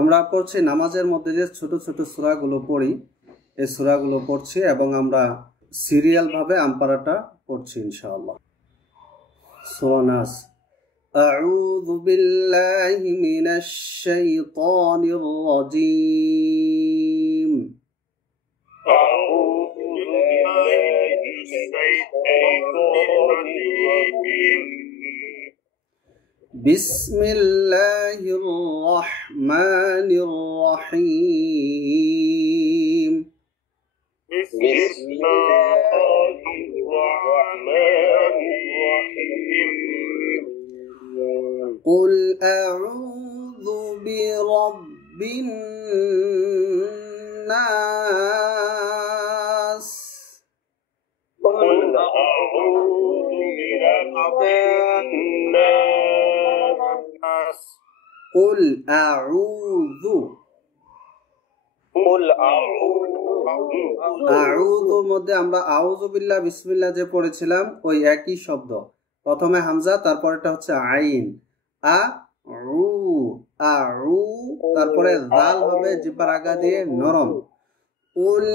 আমরা পড়ছি নামাজের মধ্যে যে ছোট ছোট সূরাগুলো পড়ি, এই সূরাগুলো পড়ছি এবং আমরা সিরিয়াল ভাবে আমপারাটা পড়ছি ইনশাআল্লাহ। সূরা নাস। আউযু বিল্লাহি মিনাশ শাইতানির রাজীম। আউযু বিল্লাহি মিনাশ শাইতানির রাজীম। বিসমিল্লাহির রহমানির রহিম। বিসমিল্লাহির রহমানির রহিম। قل أعوذ برب الناس قل أعوذ برب الناس قل أعوذ قل أعوذ আউযুর মধ্যে আমরা আউযু বিল্লাহ বিসমিল্লাহ যে পড়েছিলাম ওই একই শব্দ, প্রথমে হামজা তারপরেটা হচ্ছে আইন, আ উ আউ, তারপরে জাল হবে জিহ্বার আগা দিয়ে নরম। কুল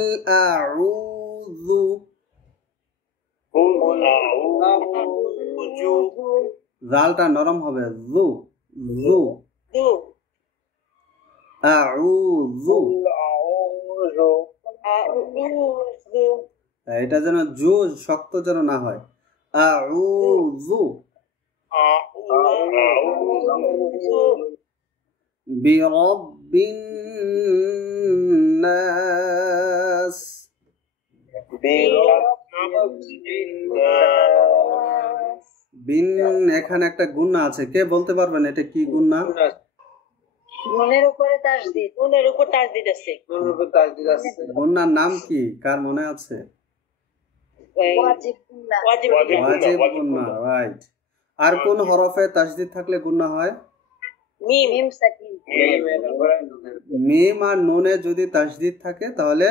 আউযু, قل أعوذ জালটা নরম হবে জু জু। আউযু, এটা যেন জু শক্ত যেন না হয়। আউযু বিরাব্বিন নাস। বিন এখানে একটা গুণা আছে, কে বলতে পারবেন এটা কি গুণা? নুনের উপরে তাসদিদ, নুনের উপর তাসদিদ আছে। গুণার নাম কি, কার মনে আছে? ওয়াজিব গুন্না। ওয়াজিব গুণা, রাইট। আর কোন হরফে তাসদিদ থাকলে গুণা হয়? মিম, মিম সাকিন। মিম আর নুনে যদি তাসদিদ থাকে তাহলে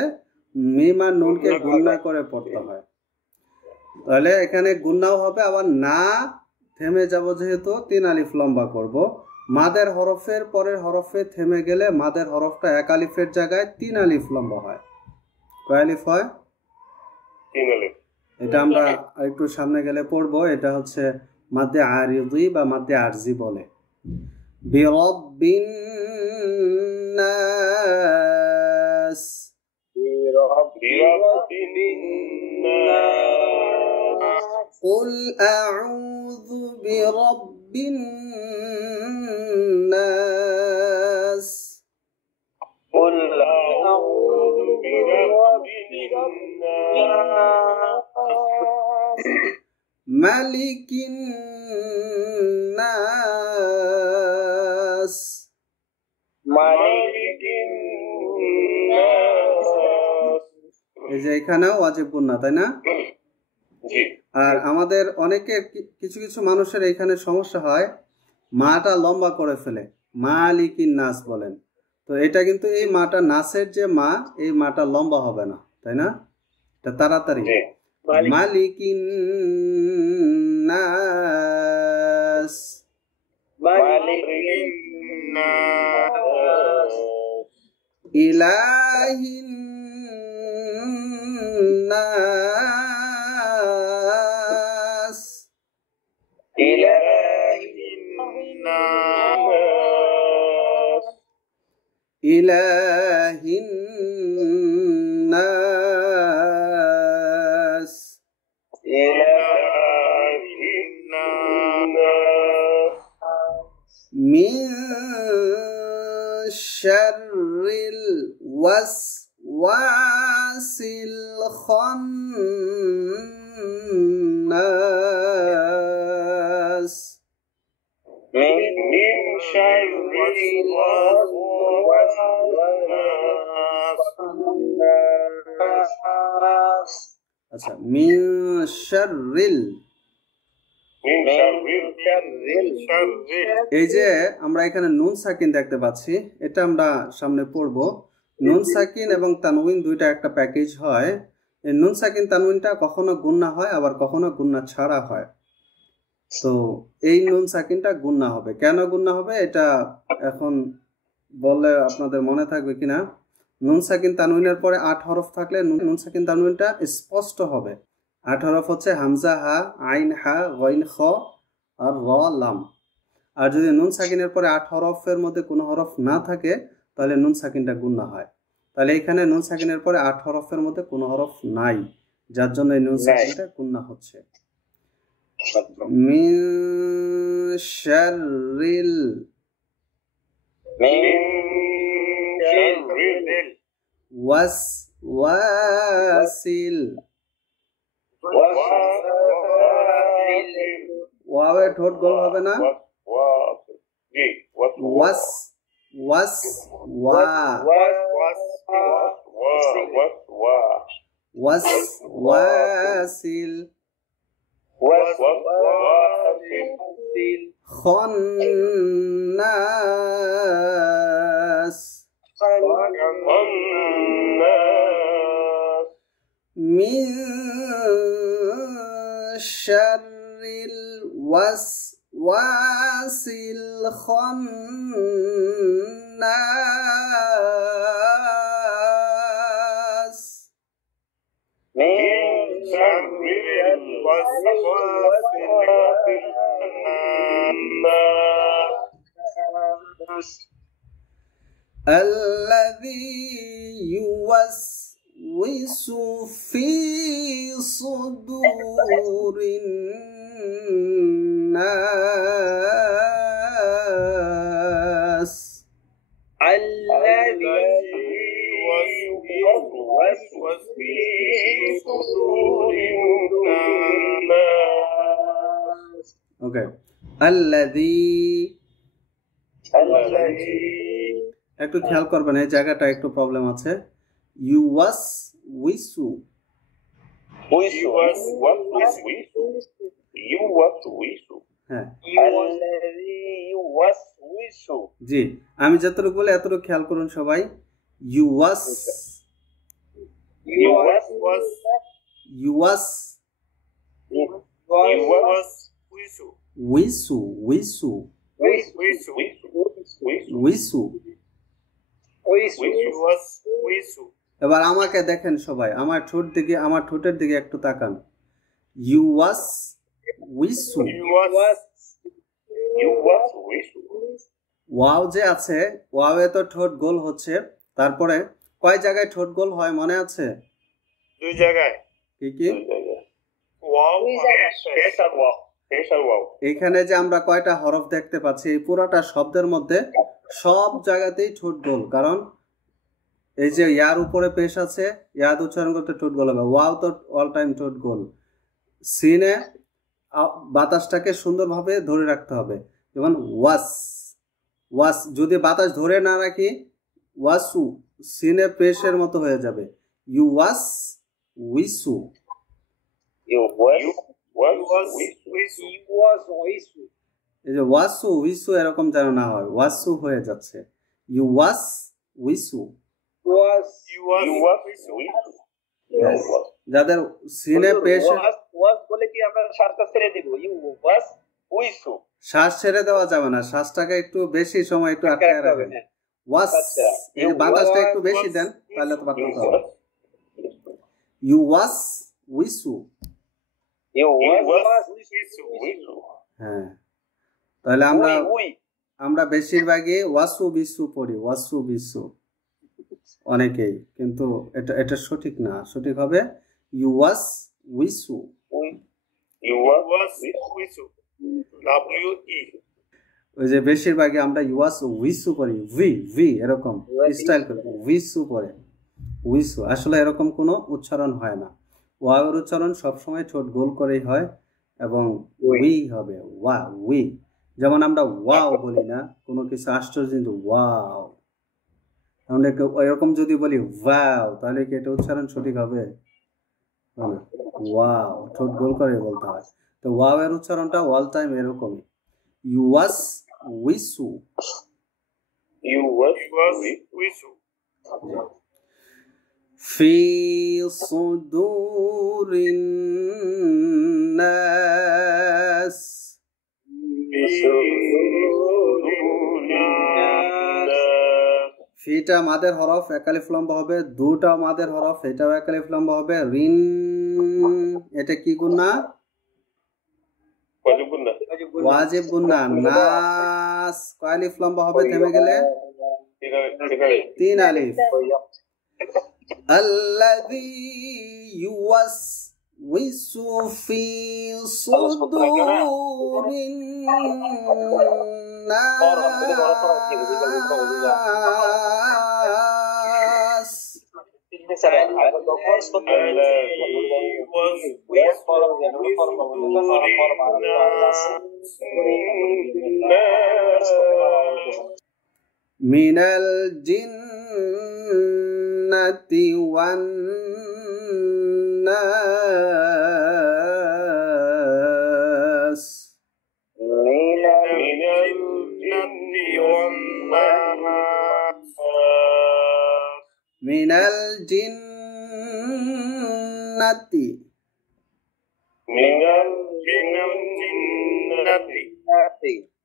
মিম আর নুনকে গুণা করে পড়তে হয়, তাহলে এখানে গুণাও হবে। আবার না থেমে যাব যেহেতু 3 আলিফ লম্বা করব। মাদের হরফের পরের হরফে থেমে গেলে মাদের হরফটা 1 আলিফের জায়গায় 3 আলিফ লম্বা হয়। কয় আলিফ হয়? 3 আলিফ। এটা আমরা একটু সামনে গেলে পড়বো। এটা হচ্ছে মাদ্দে আরিদি বা মাদ্দে আরজি বলে। বিরাব্বিন নাস, قل أعوذ برب الناس قل أعوذ برب الناس ملك الناس مالك الناس। এই যে এখানেও ওয়াজিব গুন্না, তাই না? জি। আর আমাদের অনেকের কিছু কিছু মানুষের এখানে সমস্যা হয়, মাটা লম্বা করে ফেলে, মালিকিন নাস বলেন। তো এটা কিন্তু এই মাটা নাসের যে মা, এই মাটা লম্বা হবে না, তাই না? এটা তাড়াতাড়ি মালিকিন নাস, মালিকিন নাস, ইলাহিন নাস, ইলাহিন নাস, ইলাহিন নাস, ইলাহিন নাস। মিন শাররিল ওয়াসওয়াসিল খান্নাস। من شر الوسواس আচ্ছা, মিন শাররিল, এই যে আমরা এখানে নুন সাকিন দেখতে পাচ্ছি, এটা আমরা সামনে পড়ব। নুন সাকিন এবং তানউইন দুইটা একটা প্যাকেজ হয়। এই নুন সাকিন তানউইনটা কখনো গুন্না হয়, আবার কখনো গুন্না ছাড়া হয়। তো এই নুন সাকিনটা গুন্না হবে। কেন গুন্না হবে এটা এখন বললে আপনাদের মনে থাকবে কিনা। নুন সাকিন তানউইনের পরে 8 হরফ থাকলে নুন সাকিন তানউইনটা স্পষ্ট হবে। 8 হরফ হচ্ছে হামজা, হা, আইন, হা, গইন, খ আর র, লাম। আর যদি নুন সাকিনের পরে 8 হরফের মধ্যে কোনো হরফ না থাকে তাহলে নুন সাকিনটা গুন্না হয়। তাহলে এখানে নুন সাকিনের পরে 8 হরফের মধ্যে কোনো হরফ নাই, যার জন্য এই নুন সাকিনটা গুন্না হচ্ছে। মিন শাররিল ওয়াসওয়াসিল। ওয়াওয়ে ঠোঁট গোল হবে না। ওয়াস ওয়াস ওয়া ওয়াসওয়াসিল। খন্নাস। মিন শাররিল ওয়াসওয়াসিল খন্নাস। الذي يوسوس في صدور الناس. الذي يوسوس في صدور الناس. Okay. الذي একটু খেয়াল করবেন, এই জায়গাটা একটু প্রবলেম আছে। ইউওয়াসউইসু। হ্যাঁ জি, আমি যতটুকু বলে এতটুকু খেয়াল করুন সবাই। ইউওয়াস উইসু উইসু উইসু। এবার আমাকে দেখেন সবাই, আমার ঠোঁটের দিকে একটু তাকান। ইউওয়াস উইসু। ওয়াও যে আছে, ওয়াওয়ে তো ঠোঁট গোল হচ্ছে। তারপরে কয় জায়গায় ঠোঁট গোল হয় মনে আছে? 2 জায়গায়। কি কি? ওয়াও, এখানে যে আমরা কয়টা হরফ দেখতে পাচ্ছি, এই পুরোটা শব্দের মধ্যে সব জায়গাতেই ঠোঁট গোল। কারণ এই যে ইয়ার উপরে পেশ আছে, ইয়াদ উচ্চারণ করতে ঠোঁট গোল হবে। ওয়াও তো অল টাইম ঠোঁট গোল। সিনে বাতাসটাকে সুন্দরভাবে ধরে রাখতে হবে। যেমন ওয়াস ওয়াস, যদি বাতাস ধরে না রাখি ওয়াসু, সিনে পেশের মতো হয়ে যাবে। ইউ ওয়াস উইসু। এই যে ওয়াসু উইসু এরকম যেন না হয়, ওয়াসু হয়ে যাচ্ছে। ইউ ওয়াস উইসু। যাদের সিনে পেশ বলে কি আমরা শ্বাসটা ছেড়ে দেব? শ্বাস ছেড়ে দেওয়া যাবে না, শ্বাসটাকে একটু বেশি সময় একটু আটকায় রাখবেন। ওয়াস, এই যে বাতাসটা একটু বেশি দেন, তাহলে তো পারতে হবে। ইউ ওয়াস উইসু। হ্যাঁ, তাহলে আমরা বেশিরভাগই ওয়াসু বিসু পড়ি, ওয়াসু বিসু অনেকেই, কিন্তু এটা সঠিক না। সঠিক হবে ইউ ওয়াস উইসু। ওই যে বেশিরভাগই আমরা ইউয়াস উইসু পড়ি, ভি এরকম স্টাইল করে উইসু পড়ে। উইসু আসলে এরকম কোনো উচ্চারণ হয় না। ওয়াওয়ের উচ্চারণ সবসময় ঠোঁট গোল করেই হয় এবং উই হবে, ওয়া উই। যেমন আমরা ওয়াও বলি না কোনো কিছু আশ্চর্য, কিন্তু ওয়াও। আমরা এরকম যদি বলি ওয়াও, তাহলে কি এটা উচ্চারণ সঠিক হবে? ওয়াও ঠোঁট গোল করে বলতে হয়। তো ওয়াও এর উচ্চারণটা অল টাইম এরকমই, ইউয়াস উইসু। ফি সুদুরিন নাস। এইটা মাদের হরফ, এক আলিফ লম্বা হবে। দুটাও মাদের হরফ, এটাও এক আলিফ লম্বা হবে। রিন, এটা কি গুন্না? ওয়াজিব গুন্না। নাস, কয় আলিফ লম্বা হবে থেমে গেলে? 3 আলিফ। আল্লাযী ইউওয়াসওয়িসু ফি সুদুরিন নাস। মিনাল জিন্নাতি ওয়ান নাস। মিনাল জিন্নাতি,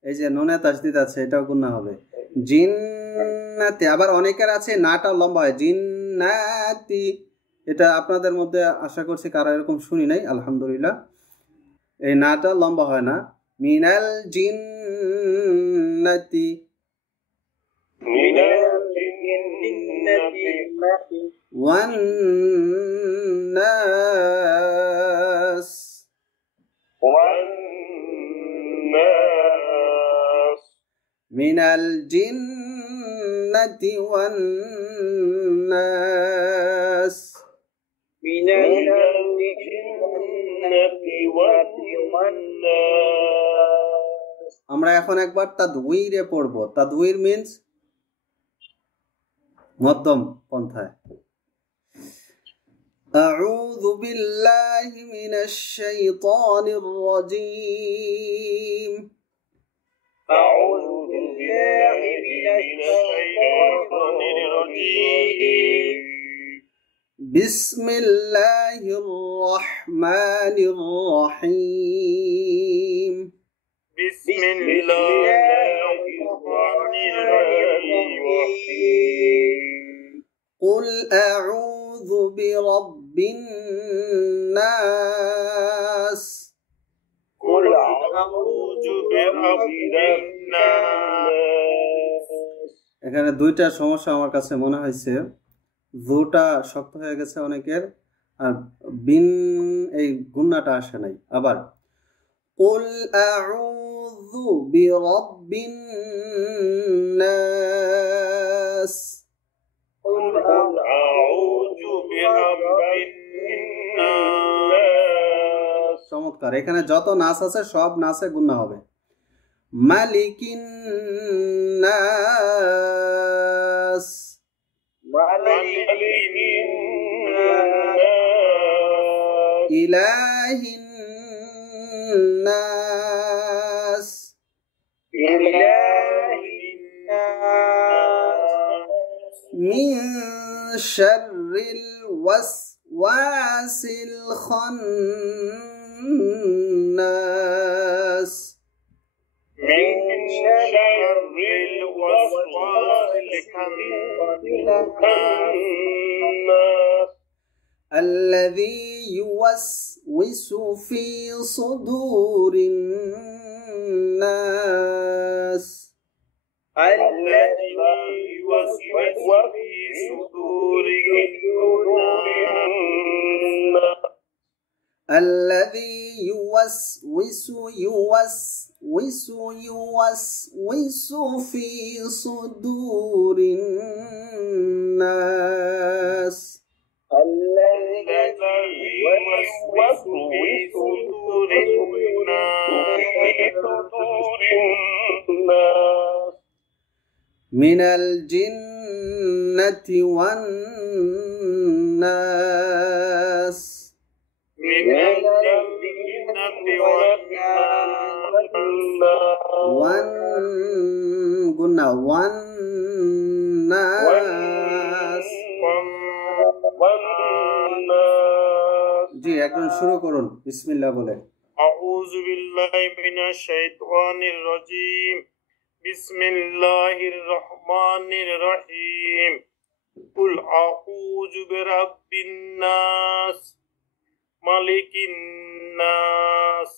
এই যে নুনে তাসদিদ আছে, এটাও গুন্না হবে। জিন্নাতি, আবার অনেকের আছে নাটা লম্বা হয়, জিন্নাতি। এটা আপনাদের মধ্যে আশা করছি কারা এরকম শুনি নাই, আলহামদুলিল্লাহ। এই নাটা লম্বা হয় না। মিনাল জিন্নাতি, ওয়ান নাস। মিনাল জিন্নাতি ওয়ান নাস। আমরা এখন একবার তাদউইরে পড়ব। তাদউইর মিন্স মধ্যম পন্থায়। আউযু বিল্লাহি মিনাশ শাইতানির রাজীম। أعوذ بالله من الشيطان الرجيم. بسم الله الرحمن الرحيم. بسم الله الرحمن الرحيم. قل أعوذ برب الناس. قل أعوذ برب الناس. এখানে দুইটা সমস্যা আমার কাছে মনে হয়েছে। জোটা শক্ত হয়ে গেছে অনেকের, আর বিন এই গুন্নাটা আসে নাই। আবার কুল আউযু বিরাব্বিন নাস। قل أعوذ برب الناس. চমৎকার। এখানে যত নাস আছে সব নাসে গুন্না হবে। মালিকিন নাস। ইলাহিন নাস। মিন শাররিল ওয়াসওয়াসিল খান্নাস। من شر الوسواس الخناس الذي يوسوس في صدور الناس. الذي يوسوس في صدور الناس. الذي يوسوس في صدور الناس. الذي يوسوس في صدور الناس من الجنة والناس. من الجنة والناس. قلنا والناس. জি একজন শুরু করুন বিসমিল্লাহ বলে। أعوذ بالله من الشيطان الرجيم. بسم الله الرحمن الرحيم قل أعوذ برب الناس ملك الناس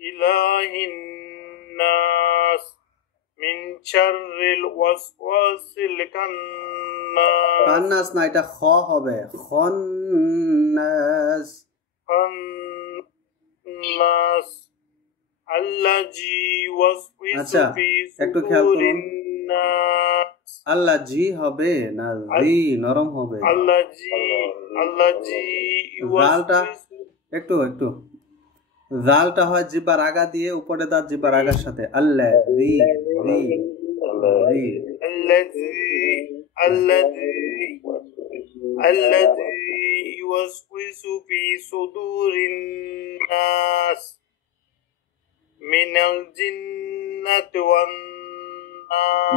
إله الناس من شر الوسواس الخناس কান্নাস না, এটা খ হবে, খন্নাস। الناس الذي يوسوس আচ্ছা, في একটু খেয়াল صدور করুন। الناس আল্লাহ জি হবে না জি নরম হবে? الذي জালটা يوسوس একটু একটু জালটা হয় জিব্বার আগা দিয়ে, উপরে দাঁত জিব্বার আগার সাথে। আল্লাহ জি জি জি। الذي يوسوس في صدور الناس من الجنة والناس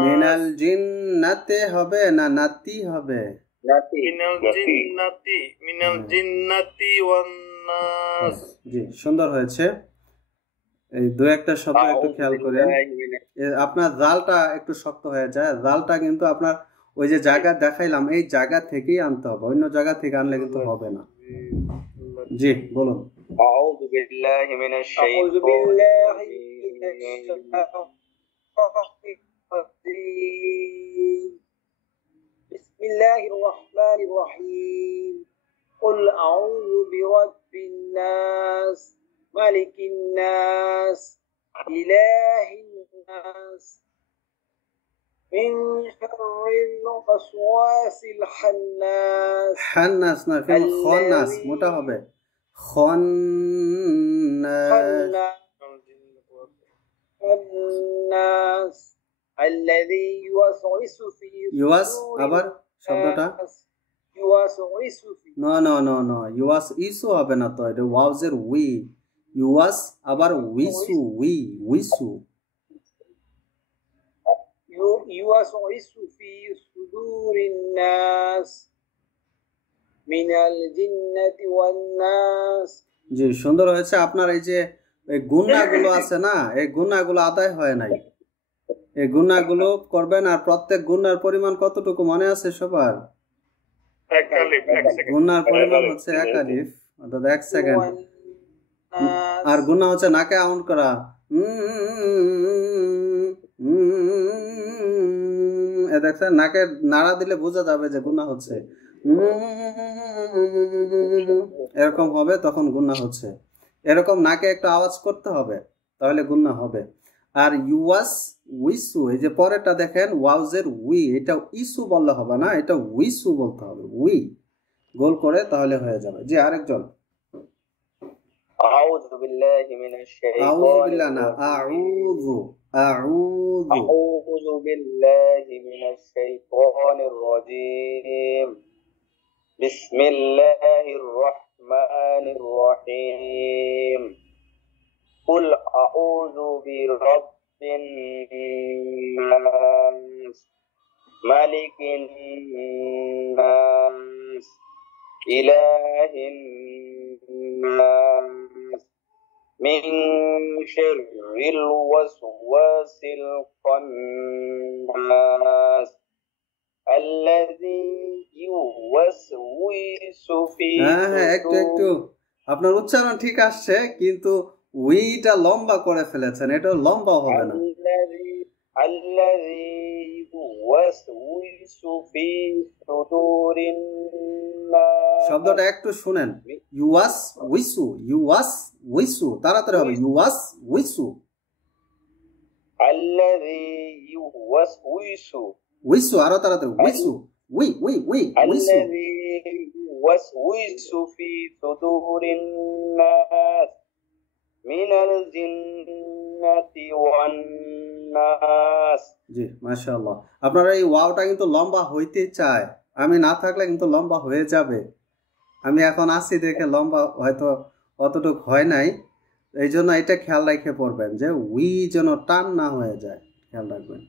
মিনাল জিন্নাতে হবে না নাতি হবে? من الجنة والناس জি, সুন্দর হয়েছে। এই দু একটা শব্দ একটু খেয়াল করেন। আপনার জালটা একটু শক্ত হয়ে যায়, জালটা কিন্তু আপনার ওই যে জায়গা দেখাইলাম এই জায়গা থেকেই আনতে হবে, অন্য জায়গা থেকে আনলে কিন্তু হবে না। জি বলুন। أعوذ بالله من الشيطان الرجيم بسم الله الرحمن الرحيم قل أعوذ برب الناس ملك الناس إله الناس من شر الوسواس الخناس খান্নাস না, কিন্তু খন্নাস মোটা হবে, খন্নাস। الناس الذي يوسوس في ইউয়াস, صدور আবার শব্দটা الناس يوسوس في নো নো নো নো, ইউয়াস ইসু হবে না তো, এটা ওয়াউজের উই। ইউয়াস আবার উইসু, উইসু। يوسوس في صدور الناس من الجنة والناس জি সুন্দর হয়েছে। আপনার এই যে এই গুণাগুলো আছে না, এই গুণাগুলো আদায় হয় নাই, এই গুণাগুলো করবেন। আর প্রত্যেক গুণার পরিমাণ কতটুকু মনে আছে সবার? গুণার পরিমাণ হচ্ছে 1 আলিফ, অর্থাৎ 1 সেকেন্ড। আর গুণা হচ্ছে নাকে আউন করা, এ দেখছেন, নাকে নাড়া দিলে বোঝা যাবে যে গুণা হচ্ছে, এরকম হবে, তখন গুণা হচ্ছে। এরকম নাকে একটু আওয়াজ করতে হবে, তাহলে গুণা হবে। আর ইউয়াস উইসু, এই যে পরেরটা দেখেন ওয়াউজের উই, এটা ইসু বললে হবে না, এটা উইসু বলতে হবে, উই গোল করে, তাহলে হয়ে যাবে। জি আরেকজন। أعوذ بالله من الشيطان আউযু বিল্লাহ না, الرجيم আউযু। أعوذ بالله من الشيطان الرجيم بسم الله الرحمن الرحيم قل أعوذ برب الناس ملك الناس إله الناس من شر الوسواس الخناس الذي يوسوس في হ্যাঁ হ্যাঁ, একটু একটু আপনার উচ্চারণ ঠিক আসছে, কিন্তু উইটা লম্বা করে ফেলেছেন, এটা লম্বা হবে না। الذي يوسوس في صدور الناس শব্দটা একটু শুনেন, ইউয়াস উইসু, ইউয়াস উইসু, তাড়াতাড়ি হবে, ইউয়াস উইসু, الذي يوسوس উইসু, আরো তাড়াতাড়ি, উইসু, উই উই উই উইসু। الذي يوسوس في صدور الناس من الجنة والناس জি মাশাআল্লাহ। আপনারা এই ওয়াওটা কিন্তু লম্বা হইতে চায়, আমি না থাকলে কিন্তু লম্বা হয়ে যাবে। আমি এখন আসছি দেখে লম্বা হয়তো অতটুক হয় নাই, এই জন্য এটা খেয়াল রেখে পড়বেন যে উই যেন টান না হয়ে যায়, খেয়াল রাখবেন।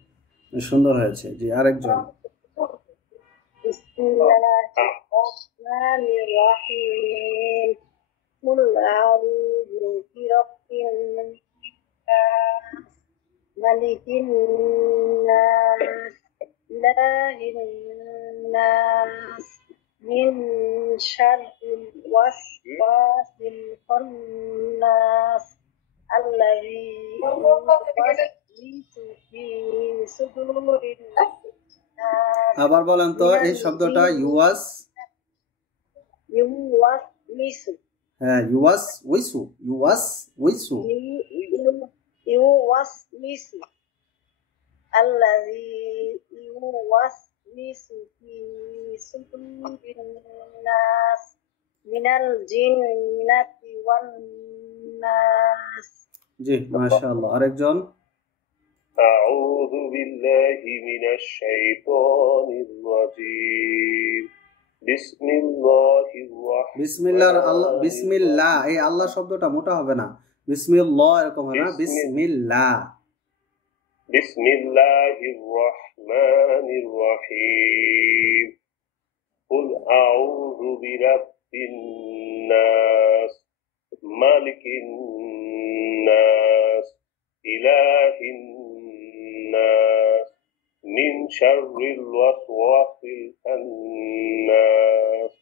সুন্দর হয়েছে। জি আরেকজন। بسم الله الرحمن الرحيم قل أعوذ برب الناس ملك الناس الناس من شر الوسواس الخناس الذي يوسوس في صدور الناس আবার বলেন তো এই শব্দটা ইউয়াস يوسوس হ্যাঁ ইউয়াস উইসু ইউয়াস উইসু يوسوس الذي يوسوس في صدور الناس من الجنة والناس জি মাশাআল্লাহ আরেকজন أعوذ بالله من الشيطان الرجيم بسم الله الرحمن বিসমিল্লাহর আল্লাহ বিসমিল্লাহ এই আল্লাহ শব্দটা মোটা হবে না বিসমিল্লাহ এরকম হয় না বিসমিল্লাহ بسم الله الرحمن الرحيم قل أعوذ برب الناس مالك الناس إله الناس من شر الوسواس الخناس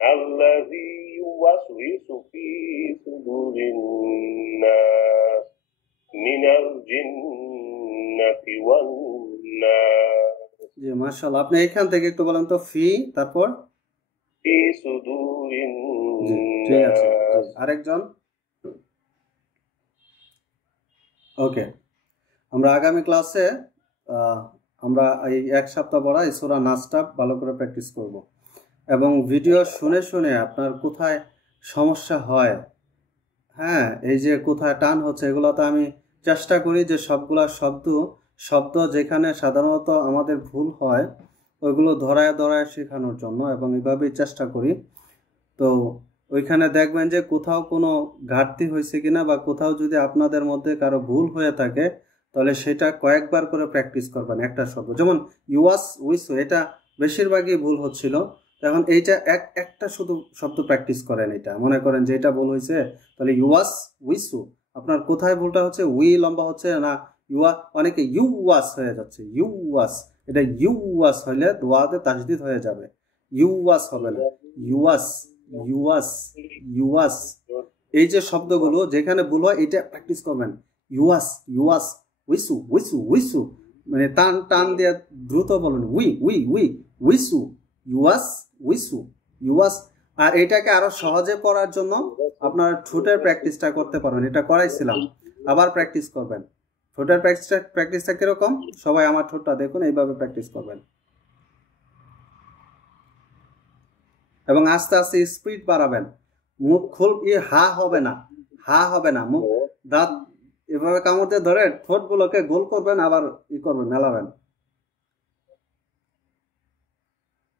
الذي يوسوس في صدور الناس من الجنة والناس জি মাশাআল্লাহ আপনি এখান থেকে একটু বলেন তো ফি তারপর في صدور জি ঠিক আছে الناس জি আরেকজন ওকে আমরা আগামী ক্লাসে আমরা এই এক সপ্তাহ পর এই সূরা নাসটা ভালো করে প্র্যাকটিস করব এবং ভিডিও শুনে শুনে আপনার কোথায় সমস্যা হয় হ্যাঁ এই যে কোথায় টান হচ্ছে এগুলো তো আমি চেষ্টা করি যে সবগুলা শব্দ যেখানে সাধারণত আমাদের ভুল হয় ওইগুলো ধরায় ধরায় শেখানোর জন্য এবং এইভাবেই চেষ্টা করি তো ওইখানে দেখবেন যে কোথাও কোনো ঘাটতি হয়েছে কিনা বা কোথাও যদি আপনাদের মধ্যে কারো ভুল হয়ে থাকে তাহলে সেটা কয়েকবার করে প্র্যাকটিস করবেন একটা শব্দ যেমন ইউয়াস উইসু এটা বেশিরভাগই ভুল হচ্ছিল এখন এইটা একটা শুধু শব্দ প্র্যাকটিস করেন এটা মনে করেন যে এটা ভুল হয়েছে তাহলে ইউয়াস উইসু আপনার কোথায় ভুলটা হচ্ছে উই লম্বা হচ্ছে না অনেকে ইউওয়াস হয়ে যাচ্ছে ইউওয়াস এটা ইউওয়াস হইলে দোয়াতে তাসদিদ হয়ে যাবে ইউওয়াস হবে না ইউওয়াস ইউওয়াস ইউওয়াস এই যে শব্দগুলো যেখানে ভুল হয় এটা প্র্যাকটিস করবেন ইউওয়াস ইউওয়াস উইসু উইসু উইসু মানে টান টান দিয়ে দ্রুত বলুন উই উই উই উইসু ইউওয়াস উইসু ইউওয়াস আর এটাকে আরো সহজে পড়ার জন্য আপনার ঠোঁটের প্র্যাকটিসটা করতে পারবেন এটা করাইছিলাম আবার প্র্যাকটিস করবেন ঠোঁটের প্র্যাকটিসটা কিরকম সবাই আমার ঠোঁটটা দেখুন এইভাবে প্র্যাকটিস করবেন এবং আস্তে আস্তে স্পিড বাড়াবেন মুখ হা হবে না মুখ দাঁত এভাবে কামড় দিয়ে ধরে ঠোঁটগুলোকে গোল করবেন আবার করবেন মেলাবেন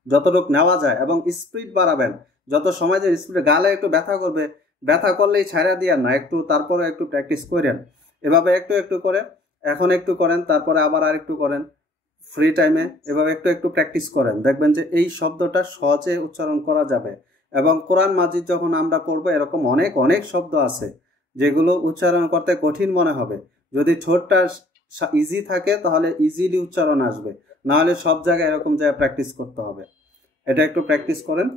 যতটুকু নেওয়া যায় এবং স্পিড বাড়াবেন যত সময় যে স্পিড গালে একটু ব্যথা করবে ব্যথা করলেই ছাড়া দিয়ে না একটু তারপরে একটু প্র্যাকটিস করেন এভাবে একটু একটু করে এখন একটু করেন তারপরে আবার আর একটু করেন ফ্রি টাইমে এভাবে একটু একটু প্র্যাকটিস করেন দেখবেন যে এই শব্দটা সহজে উচ্চারণ করা যাবে এবং কোরআন মাজিদ যখন আমরা পড়বো এরকম অনেক অনেক শব্দ আছে যেগুলো উচ্চারণ করতে কঠিন মনে হবে যদি ঠোঁটটা ইজি থাকে তাহলে ইজিলি উচ্চারণ আসবে না হলে সব জায়গায় এরকম জায়গায় প্র্যাকটিস করতে হবে এটা একটু প্র্যাকটিস করেন